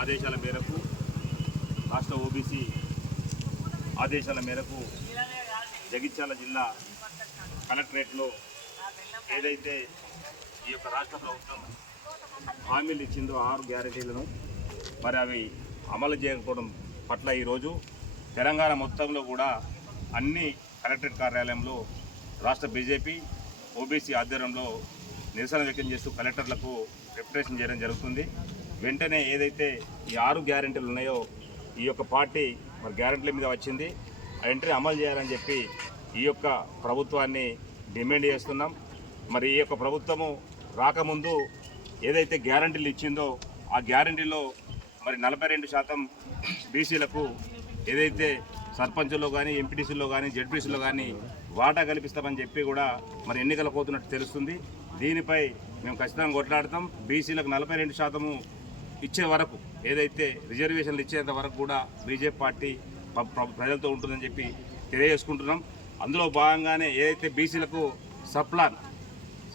ఆదేశాల మేరకు రాష్ట్ర ఓబీసీ ఆదేశాల మేరకు జగిత్యాల జిల్లా కలెక్టరేట్లో ఏదైతే ఈ యొక్క రాష్ట్ర ప్రభుత్వం హామీలు ఇచ్చిందో ఆరు గ్యారెంటీలను మరి అవి అమలు చేయకపోవడం పట్ల ఈరోజు తెలంగాణ మొత్తంలో కూడా అన్ని కలెక్టరేట్ కార్యాలయంలో రాష్ట్ర బీజేపీ ఓబీసీ ఆధ్వర్యంలో నిరసన వ్యక్తం చేస్తూ కలెక్టర్లకు రిప్రజెంటేషన్ చేయడం జరుగుతుంది. వెంటనే ఏదైతే ఈ ఆరు గ్యారెంటీలు ఉన్నాయో ఈ యొక్క పార్టీ మరి గ్యారెంటీల మీద వచ్చింది. ఆ వెంటనే అమలు చేయాలని చెప్పి ఈ యొక్క ప్రభుత్వాన్ని డిమాండ్ చేస్తున్నాం. మరి ఈ యొక్క ప్రభుత్వము రాకముందు ఏదైతే గ్యారంటీలు ఇచ్చిందో ఆ గ్యారంటీలో మరి నలభై రెండు శాతం బీసీలకు ఏదైతే సర్పంచుల్లో కానీ ఎంపీటీసీలో కానీ జడ్పీసీలో కానీ వాటా కల్పిస్తామని చెప్పి కూడా మరి ఎన్నికలు పోతున్నట్టు తెలుస్తుంది. దీనిపై మేము ఖచ్చితంగా కొట్లాడతాం. బీసీలకు నలభై రెండు శాతము ఇచ్చే వరకు ఏదైతే రిజర్వేషన్లు ఇచ్చేంత వరకు కూడా బీజేపీ పార్టీ ప్రజలతో ఉంటుందని చెప్పి తెలియజేసుకుంటున్నాం. అందులో భాగంగానే ఏదైతే బీసీలకు సప్లాన్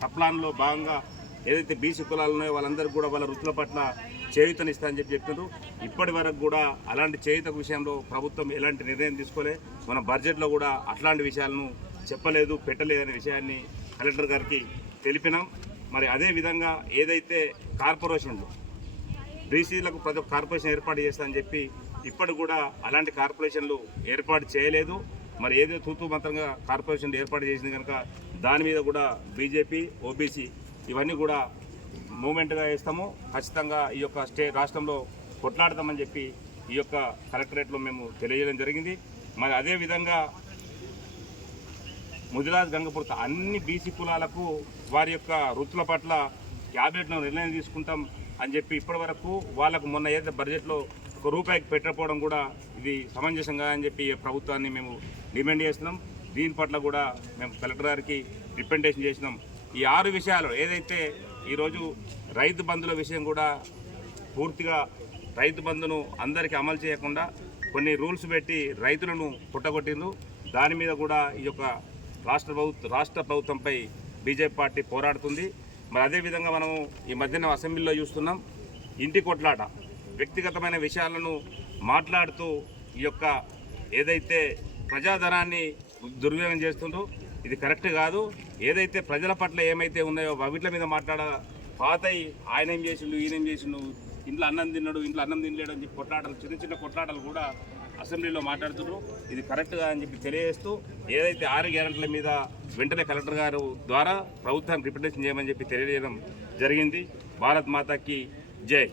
సప్లాన్లో భాగంగా ఏదైతే బీసీ కులాలు ఉన్నాయో వాళ్ళందరికీ కూడా వాళ్ళ వృత్తుల పట్ల చేయుతనిస్తా అని చెప్పి చెప్తున్నారు ఇప్పటి వరకు కూడా అలాంటి చేయుత విషయంలో ప్రభుత్వం ఎలాంటి నిర్ణయం తీసుకోలే. మన బడ్జెట్లో కూడా అట్లాంటి విషయాలను చెప్పలేదు పెట్టలేదనే విషయాన్ని కలెక్టర్ గారికి తెలిపినాం. మరి అదే విధంగా ఏదైతే కార్పొరేషన్లు బీసీలకు ప్రతి ఒక్క కార్పొరేషన్ ఏర్పాటు చేస్తానని చెప్పి ఇప్పటికి కూడా అలాంటి కార్పొరేషన్లు ఏర్పాటు చేయలేదు. మరి ఏదో తూతూ మంత్రంగా కార్పొరేషన్లు ఏర్పాటు చేసింది కనుక దాని మీద కూడా బీజేపీ ఓబీసీ ఇవన్నీ కూడా మూమెంట్గా వేస్తాము ఖచ్చితంగా ఈ యొక్క స్టే రాష్ట్రంలో కొట్లాడతామని చెప్పి ఈ యొక్క కలెక్టరేట్లో మేము తెలియజేయడం జరిగింది. మరి అదే విధంగా ముదిరాజ్ గంగపూర్త అన్ని బీసీ కులాలకు వారి యొక్క వృత్తుల పట్ల క్యాబినెట్లో నిర్ణయం తీసుకుంటాం అని చెప్పి ఇప్పటి వరకు వాళ్ళకు మొన్న ఏదైతే బడ్జెట్లో ఒక రూపాయికి పెట్టకపోవడం కూడా ఇది సమంజసంగా అని చెప్పి ప్రభుత్వాన్ని మేము డిమాండ్ చేస్తున్నాం. దీని పట్ల కూడా మేము కలెక్టర్ గారికి రిప్రజెంటేషన్ చేసినాం ఈ ఆరు విషయాలు ఏదైతే ఈరోజు రైతు బంధుల విషయం కూడా పూర్తిగా రైతు బంధును అందరికీ అమలు చేయకుండా కొన్ని రూల్స్ పెట్టి రైతులను పుట్టగొట్టిండ్రు. దాని మీద కూడా ఈ యొక్క రాష్ట్ర ప్రభుత్వ రాష్ట్ర ప్రభుత్వంపై బీజేపీ పార్టీ పోరాడుతుంది. మరి అదేవిధంగా మనము ఈ మధ్యన అసెంబ్లీలో చూస్తున్నాం ఇంటి కొట్లాట వ్యక్తిగతమైన విషయాలను మాట్లాడుతూ ఈ యొక్క ఏదైతే ప్రజాధనాన్ని దుర్వినియోగం చేస్తుందో ఇది కరెక్ట్ కాదు. ఏదైతే ప్రజల పట్ల ఏమైతే ఉన్నాయో వీటి మీద మాట్లాడ పాతయి ఆయన ఏం చేసిండు ఈయన ఏం చేసిండు ఇంట్లో అన్నం తిన్నాడు ఇంట్లో అన్నం తినలేడు అని చెప్పి కొట్లాటలు చిన్న చిన్న కొట్లాటలు కూడా అసెంబ్లీలో మాట్లాడుతున్నారు. ఇది కరెక్ట్గా అని చెప్పి తెలియజేస్తూ ఏదైతే ఆరు గ్యారెంటీల మీద వెంటనే కలెక్టర్ గారు ద్వారా ప్రభుత్వాన్ని రిప్రజెంటేషన్ చేయమని చెప్పి తెలియజేయడం జరిగింది. భారత్ మాతాకి జై.